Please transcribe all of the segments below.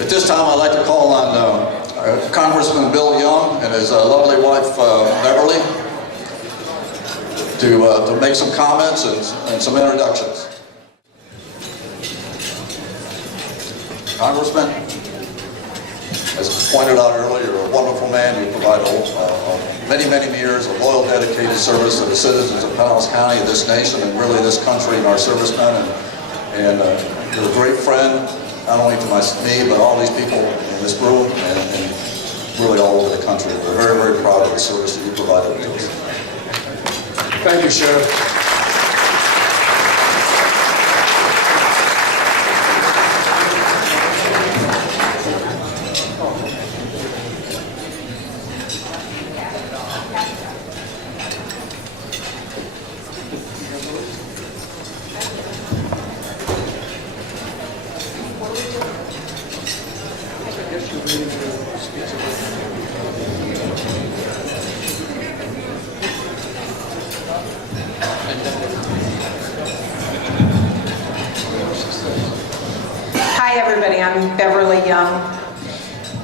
At this time, I'd like to call on Congressman Bill Young and his lovely wife, Beverly, to make some comments and some introductions. Congressman, as pointed out earlier, you're a wonderful man. You provide many, many years of loyal, dedicated service to the citizens of Pinellas County, this nation, and really this country and our servicemen. And you're a great friend, not only to me, but all these people in this room and really all over the country. We're very, very proud of the service that you provided to us. Thank you, Sheriff. Hi everybody, I'm Beverly Young.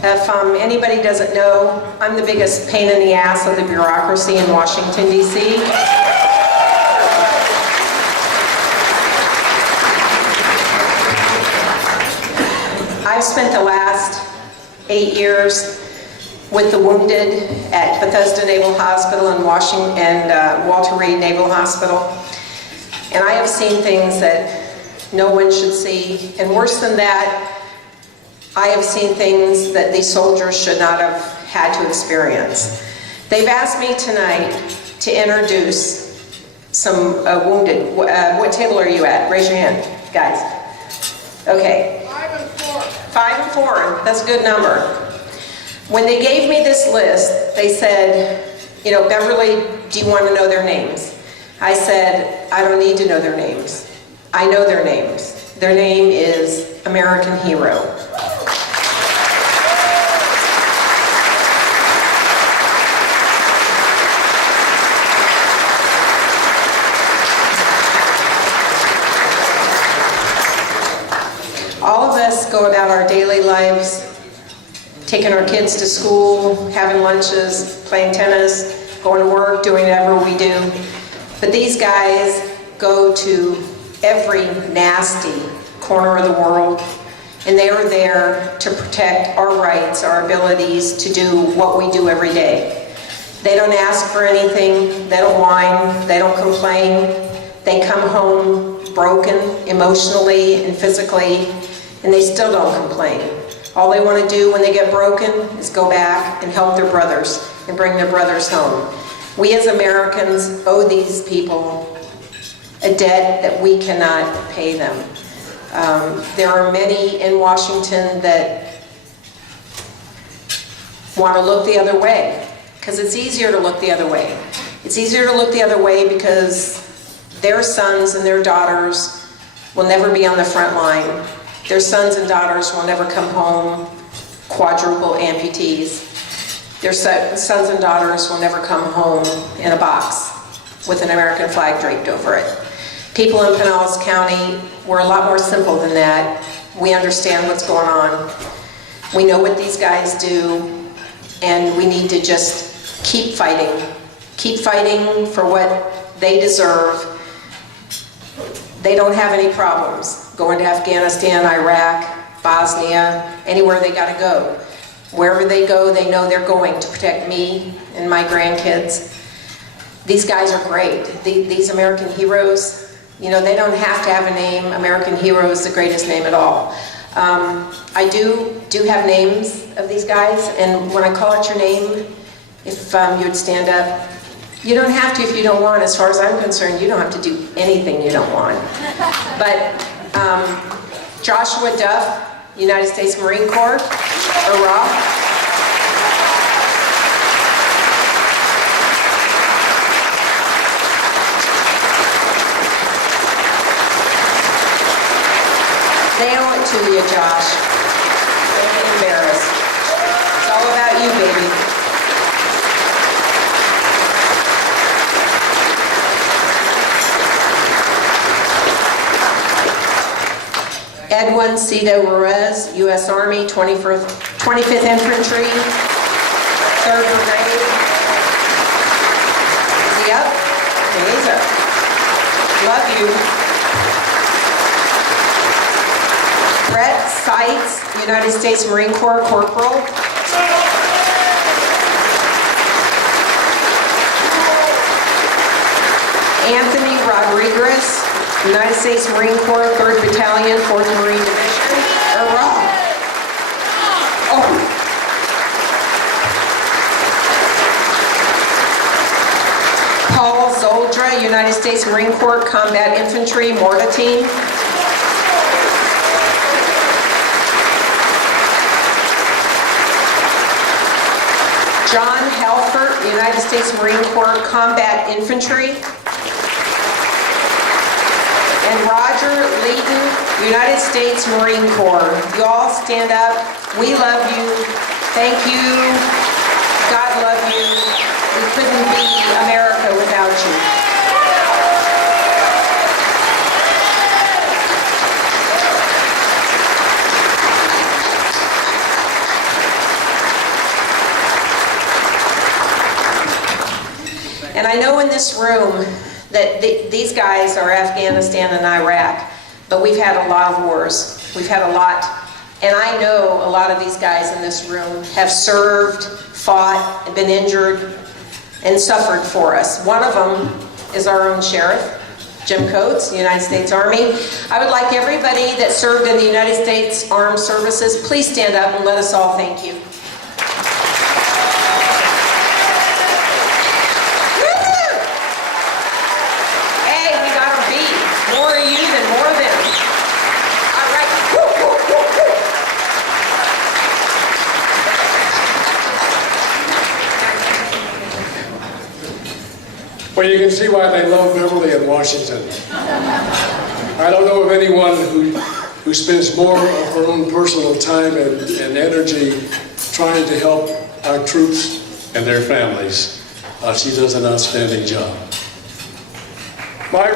If anybody doesn't know, I'm the biggest pain in the ass of the bureaucracy in Washington, D.C. I've spent the last 8 years with the wounded at Bethesda Naval Hospital in Washington and Walter Reed Naval Hospital. And I have seen things that no one should see. And worse than that, I have seen things that these soldiers should not have had to experience. They've asked me tonight to introduce some wounded. What table are you at? Raise your hand, guys. Okay. 5 and 4. 5 and 4, that's a good number. When they gave me this list, they said, you know, Beverly, do you want to know their names? I said, I don't need to know their names. I know their names. Their name is American Hero. All of us go about our daily lives, taking our kids to school, having lunches, playing tennis, going to work, doing whatever we do. But these guys go to every nasty corner of the world, and they are there to protect our rights, our abilities to do what we do every day. They don't ask for anything, they don't whine, they don't complain. They come home broken emotionally and physically, and they still don't complain. All they want to do when they get broken is go back and help their brothers and bring their brothers home. We as Americans owe these people a debt that we cannot pay them. There are many in Washington that want to look the other way, because it's easier to look the other way. It's easier to look the other way because their sons and their daughters will never be on the front line. Their sons and daughters will never come home quadruple amputees. Their sons and daughters will never come home in a box with an American flag draped over it. People in Pinellas County, we're a lot more simple than that. We understand what's going on. We know what these guys do, and we need to just keep fighting. Keep fighting for what they deserve. They don't have any problems going to Afghanistan, Iraq, Bosnia, anywhere they gotta go. Wherever they go, they know they're going to protect me and my grandkids. These guys are great. These American heroes, you know, they don't have to have a name. American Hero is the greatest name at all. I do have names of these guys, and when I call out your name, if you would stand up. You don't have to if you don't want. As far as I'm concerned, you don't have to do anything you don't want. But Joshua Duff, United States Marine Corps, Iraq. They owe it to you, Josh. Don't get embarrassed. It's all about you, baby. Edwin Cito Ruiz, U.S. Army, 25th Infantry, 3rd Brigade. Is he up? Yeah, he's up. Love you. Brett Seitz, United States Marine Corps Corporal. Anthony Rodriguez, United States Marine Corps 3rd Battalion, 4th Marine Division. Hurrah! Oh. Paul Zoldra, United States Marine Corps Combat Infantry, Morta Team. John Helfert, United States Marine Corps Combat Infantry. And Roger Leeton, United States Marine Corps. You all stand up. We love you. Thank you. God love you. We couldn't be America without you. And I know in this room that these guys are Afghanistan and Iraq, but we've had a lot of wars. We've had a lot. And I know a lot of these guys in this room have served, fought, and been injured, and suffered for us. One of them is our own sheriff, Jim Coates, United States Army. I would like everybody that served in the United States Armed Services, please stand up and let us all thank you. Well, you can see why they love Beverly and Washington. I don't know of anyone who spends more of her own personal time and energy trying to help our troops and their families. She does an outstanding job. My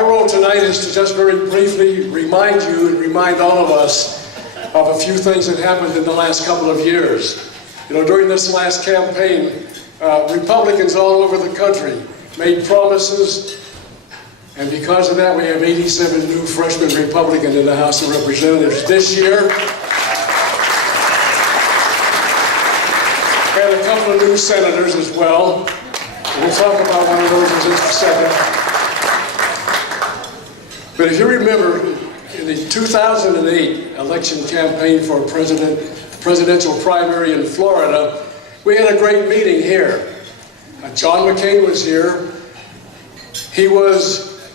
role tonight is to just very briefly remind you and remind all of us of a few things that happened in the last couple of years. You know, during this last campaign, Republicans all over the country made promises, and because of that, we have 87 new freshman Republicans in the House of Representatives this year, and a couple of new senators as well. We'll talk about one of those in just a second. But if you remember, in the 2008 election campaign for presidential primary in Florida, we had a great meeting here. John McCain was here. He was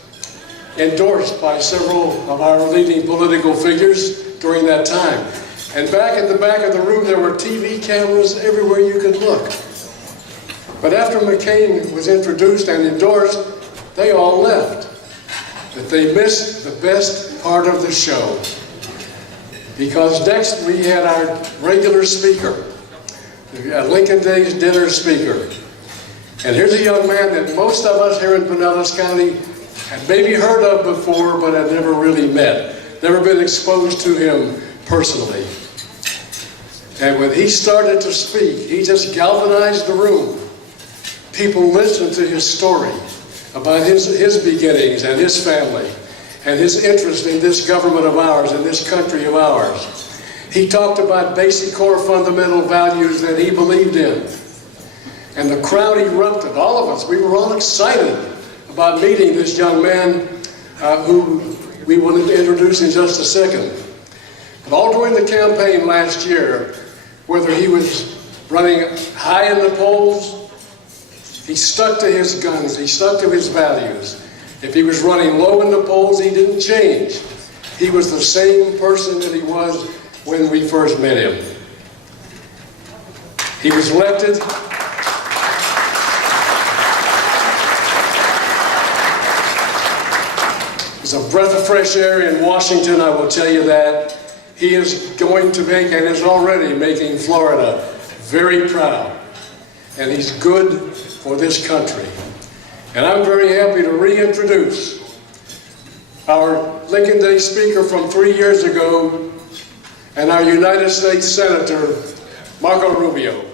endorsed by several of our leading political figures during that time. And back at the back of the room, there were TV cameras everywhere you could look. But after McCain was introduced and endorsed, they all left. But they missed the best part of the show. Because next we had our regular speaker, Lincoln Days dinner speaker. And here's a young man that most of us here in Pinellas County had maybe heard of before, but had never really met. Never been exposed to him personally. And when he started to speak, he just galvanized the room. People listened to his story about his beginnings and his family and his interest in this government of ours, in this country of ours. He talked about basic core fundamental values that he believed in. And the crowd erupted, all of us. We were all excited about meeting this young man who we wanted to introduce in just a second. But all during the campaign last year, whether he was running high in the polls, he stuck to his guns, he stuck to his values. If he was running low in the polls, he didn't change. He was the same person that he was when we first met him. He was elected. It's a breath of fresh air in Washington, I will tell you that. He is going to make, and is already making, Florida very proud. And he's good for this country. And I'm very happy to reintroduce our Lincoln Day speaker from 3 years ago and our United States Senator, Marco Rubio.